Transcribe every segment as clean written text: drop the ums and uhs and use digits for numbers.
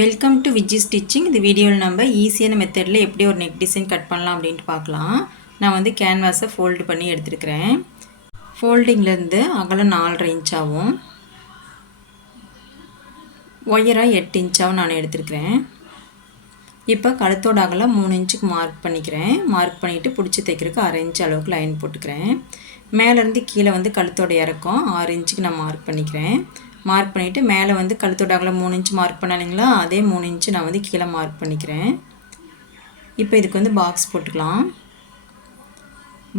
Welcome to Viji stitching. இந்த வீடியோவில் நம்ம ஈஸியான மெத்தடில் எப்படி ஒரு நெக் டிசைன் கட் பண்ணலாம் அப்படின்ட்டு பார்க்கலாம். நான் வந்து கேன்வாஸை ஃபோல்டு பண்ணி எடுத்துருக்கிறேன். ஃபோல்டிங்லேருந்து அகலம் 4.5 இன்ச்சாகவும் ஒயராக 8 இன்ச்சாகவும் நான் எடுத்துருக்கிறேன். இப்போ கழுத்தோட அகலம் 3 இன்ச்சுக்கு மார்க் பண்ணிக்கிறேன். மார்க் பண்ணிவிட்டு பிடிச்சி தைக்கிறதுக்கு 1/2 இன்ச் அளவுக்கு லைன் போட்டுக்கிறேன். மேலேருந்து கீழே வந்து கழுத்தோட இறக்கம் 6 இன்ச்சுக்கு நான் மார்க் பண்ணிக்கிறேன். மார்க் பண்ணிவிட்டு மேலே வந்து கழுத்தோட அகலம் 3 இன்ச் மார்க் பண்ணாலிங்களா, அதே 3 இன்ச்சு நான் வந்து கீழே மார்க் பண்ணிக்கிறேன். இப்போ இதுக்கு வந்து பாக்ஸ் போட்டுக்கலாம்.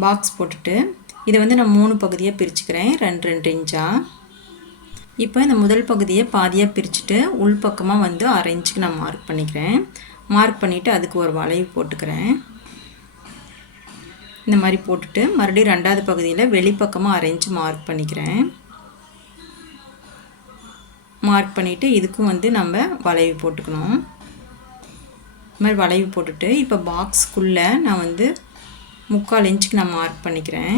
பாக்ஸ் போட்டுட்டு இதை வந்து நான் 3 பகுதியாக பிரிச்சுக்கிறேன், 2 இன்ச்சா. இப்போ இந்த முதல் பகுதியை பாதியாக பிரிச்சுட்டு உள் பக்கமாக வந்து 1/2 இன்ச்சுக்கு நான் மார்க் பண்ணிக்கிறேன். மார்க் பண்ணிவிட்டு அதுக்கு ஒரு வளைவு போட்டுக்கிறேன். இந்த மாதிரி போட்டுட்டு மறுபடியும் 2வது பகுதியில் வெளிப்பக்கமாக 1/2 இன்ச்சு மார்க் பண்ணிக்கிறேன். மார்க் பண்ணிவிட்டு இதுக்கும் வந்து நம்ம வளைவு போட்டுக்கணும். இந்த மாதிரி வளைவு போட்டுட்டு இப்போ பாக்ஸ்க்குள்ளே நான் வந்து 3/4 இன்ச்சுக்கு நான் மார்க் பண்ணிக்கிறேன்.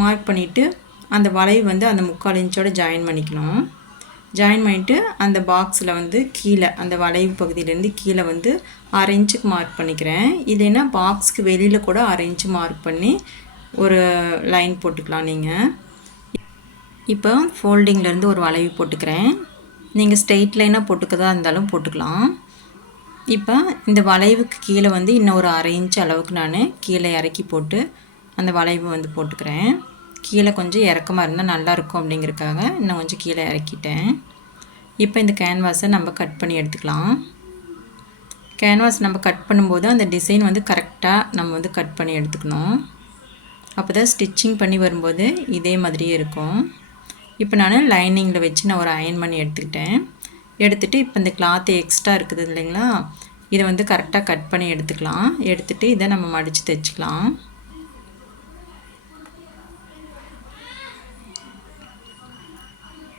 மார்க் பண்ணிவிட்டு அந்த வளைவு வந்து அந்த 3/4 இன்ச்சோட ஜாயின் பண்ணிக்கணும். ஜாயின் பண்ணிவிட்டு அந்த பாக்ஸில் வந்து கீழே அந்த வளைவு பகுதியிலேருந்து கீழே வந்து 1/2 இன்ச்சுக்கு மார்க் பண்ணிக்கிறேன். இல்லைன்னா பாக்ஸுக்கு வெளியில் கூட 1/2 இன்ச்சு மார்க் பண்ணி ஒரு லைன் போட்டுக்கலாம் நீங்கள். இப்போ ஃபோல்டிங்லேருந்து ஒரு வளைவு போட்டுக்கிறேன். நீங்கள் ஸ்ட்ரெயிட் லைனாக போட்டுக்கதா இருந்தாலும் போட்டுக்கலாம். இப்போ இந்த வளைவுக்கு கீழே வந்து இன்னும் ஒரு 1/2 இன்ச் அளவுக்கு நான் கீழே இறக்கி போட்டு அந்த வளைவு வந்து போட்டுக்கிறேன். கீழே கொஞ்சம் இறக்கமாக இருந்தால் நல்லாயிருக்கும் அப்படிங்கிறதுக்காக இன்னும் கொஞ்சம் கீழே இறக்கிட்டேன். இப்போ இந்த கேன்வாஸை நம்ம கட் பண்ணி எடுத்துக்கலாம். கேன்வாஸ் நம்ம கட் பண்ணும்போது அந்த டிசைன் வந்து கரெக்டாக நம்ம வந்து கட் பண்ணி எடுத்துக்கணும். அப்போ தான் ஸ்டிச்சிங் பண்ணி வரும்போது இதே மாதிரியே இருக்கும். இப்போ நான் லைனிங்கில் வச்சு நான் ஒரு அயன் பண்ணி எடுத்துக்கிட்டேன். எடுத்துகிட்டு இப்போ இந்த கிளாத்து எக்ஸ்ட்ரா இருக்குது இல்லைங்களா, இதை வந்து கரெக்டாக கட் பண்ணி எடுத்துக்கலாம். எடுத்துகிட்டு இதை நம்ம மடித்து தைச்சிக்கலாம்.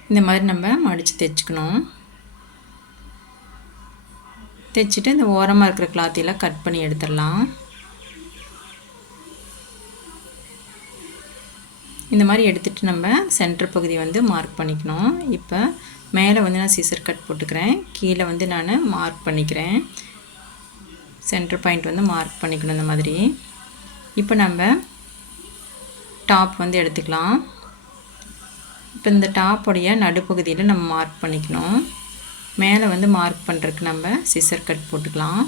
இந்த மாதிரி நம்ம மடித்து தைச்சிக்கணும். தைச்சிட்டு இந்த ஓரமாக இருக்கிற கிளாத்தையெல்லாம் கட் பண்ணி எடுத்துடலாம். இந்த மாதிரி எடுத்துகிட்டு நம்ம சென்டர் பகுதி வந்து மார்க் பண்ணிக்கணும். இப்போ மேலே வந்து நான் சிசர் கட் போட்டுக்கிறேன். கீழே வந்து நான் மார்க் பண்ணிக்கிறேன். சென்டர் பாயிண்ட் வந்து மார்க் பண்ணிக்கணும் இந்த மாதிரி. இப்போ நம்ம டாப் வந்து எடுத்துக்கலாம். இப்போ இந்த டாப்போடைய நடுப்பகுதியில் நம்ம மார்க் பண்ணிக்கணும். மேலே வந்து மார்க் பண்ணுறதுக்கு நம்ம சிசர் கட் போட்டுக்கலாம்.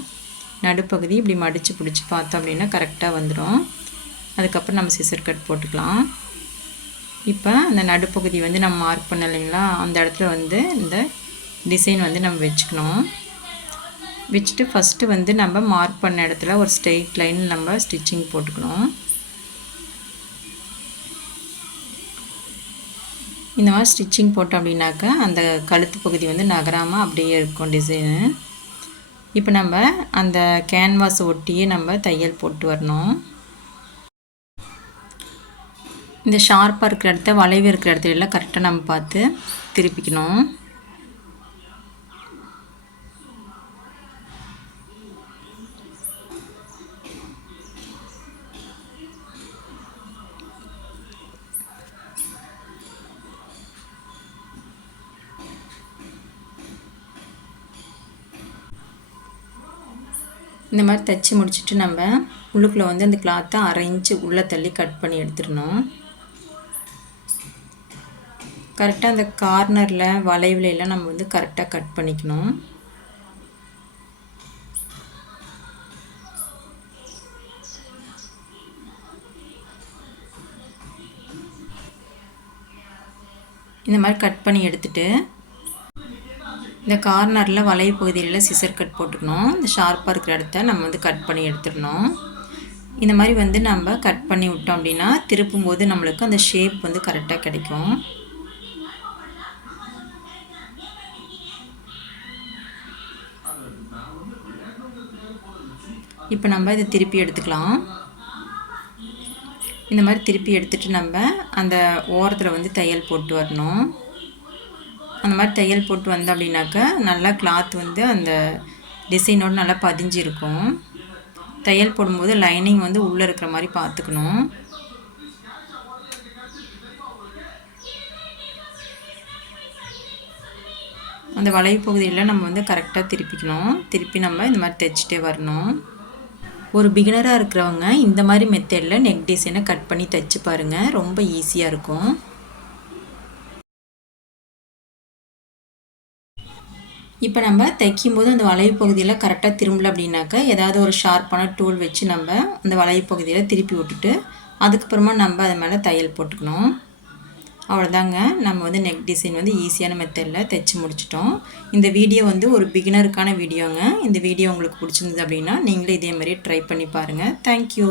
நடுப்பகுதி இப்படி மடித்து பிடிச்சி பார்த்தோம் அப்படின்னா கரெக்டாக வந்துடும். அதுக்கப்புறம் நம்ம சிசர் கட் போட்டுக்கலாம். இப்போ அந்த நடுப்பகுதி வந்து நம்ம மார்க் பண்ண இல்லைங்களா, அந்த இடத்துல வந்து இந்த டிசைன் வந்து நம்ம வச்சுக்கணும். வச்சுட்டு ஃபஸ்ட்டு வந்து நம்ம மார்க் பண்ண இடத்துல ஒரு ஸ்ட்ரெயிட் லைன் நம்ம ஸ்டிச்சிங் போட்டுக்கணும். இந்த மாதிரி ஸ்டிச்சிங் போட்டோம் அப்படின்னாக்கா அந்த கழுத்து பகுதி வந்து நகராமல் அப்படியே இருக்கும் டிசைனு. இப்போ நம்ம அந்த கேன்வாஸை ஒட்டியே நம்ம தையல் போட்டு வரணும். இந்த ஷார்ப்பாக இருக்கிற இடத்த வளைவு இருக்கிற இடத்துல எல்லாம் கரெக்டாக நம்ம பார்த்து திருப்பிக்கணும். இந்த மாதிரி தைச்சி முடிச்சுட்டு நம்ம உள்ளுக்குள்ளே வந்து அந்த கிளாத்தை 1/2 இன்ச்சு உள்ளே தள்ளி கட் பண்ணி எடுத்துடணும். கரெக்டாக அந்த கார்னரில் வளைவுல எல்லாம் நம்ம வந்து கரெக்டாக கட் பண்ணிக்கணும். இந்த மாதிரி கட் பண்ணி எடுத்துட்டு இந்த கார்னரில் வளைவு பகுதியில் சிசர் கட் போட்டுக்கணும். இந்த ஷார்ப்பாக இருக்கிற இடத்த நம்ம வந்து கட் பண்ணி எடுத்துடணும். இந்த மாதிரி வந்து நம்ம கட் பண்ணி விட்டோம் அப்படின்னா திருப்பும்போது நம்மளுக்கு அந்த ஷேப் வந்து கரெக்டாக கிடைக்கும். இப்போ நம்ம இதை திருப்பி எடுத்துக்கலாம். இந்த மாதிரி திருப்பி எடுத்துகிட்டு நம்ம அந்த ஓரத்தில் வந்து தையல் போட்டு வரணும். அந்த மாதிரி தையல் போட்டு வந்தோம் அப்படின்னாக்கா நல்லா கிளாத் வந்து அந்த டிசைனோடு நல்லா பதிஞ்சிருக்கும். தையல் போடும்போது லைனிங் வந்து உள்ளே இருக்கிற மாதிரி பார்த்துக்கணும். அந்த வளைவு பகுதியில் நம்ம வந்து கரெக்டாக திருப்பிக்கணும். திருப்பி நம்ம இந்த மாதிரி தைச்சிட்டே வரணும். ஒரு பிகினராக இருக்கிறவங்க இந்த மாதிரி மெத்தடில் நெக் டிசைனை கட் பண்ணி தைச்சி பாருங்கள். ரொம்ப ஈஸியாக இருக்கும். இப்போ நம்ம தைக்கும்போது அந்த வளைவு பகுதியில் கரெக்டாக திரும்பல அப்படின்னாக்கா ஏதாவது ஒரு ஷார்ப்பான டூல் வச்சு நம்ம அந்த வளைவு பகுதியில் திருப்பி விட்டுட்டு அதுக்கப்புறமா நம்ம அது மேலே தையல் போட்டுக்கணும். அவ்வளோதாங்க. நம்ம வந்து நெக் டிசைன் வந்து ஈஸியான மெத்தடில் தைச்சி முடிச்சிட்டோம். இந்த வீடியோ வந்து ஒரு பிகினருக்கான வீடியோங்க. இந்த வீடியோ உங்களுக்கு பிடிச்சிருந்தது அப்படின்னா நீங்களே இதே மாதிரி ட்ரை பண்ணி பாருங்கள். தேங்க்யூ.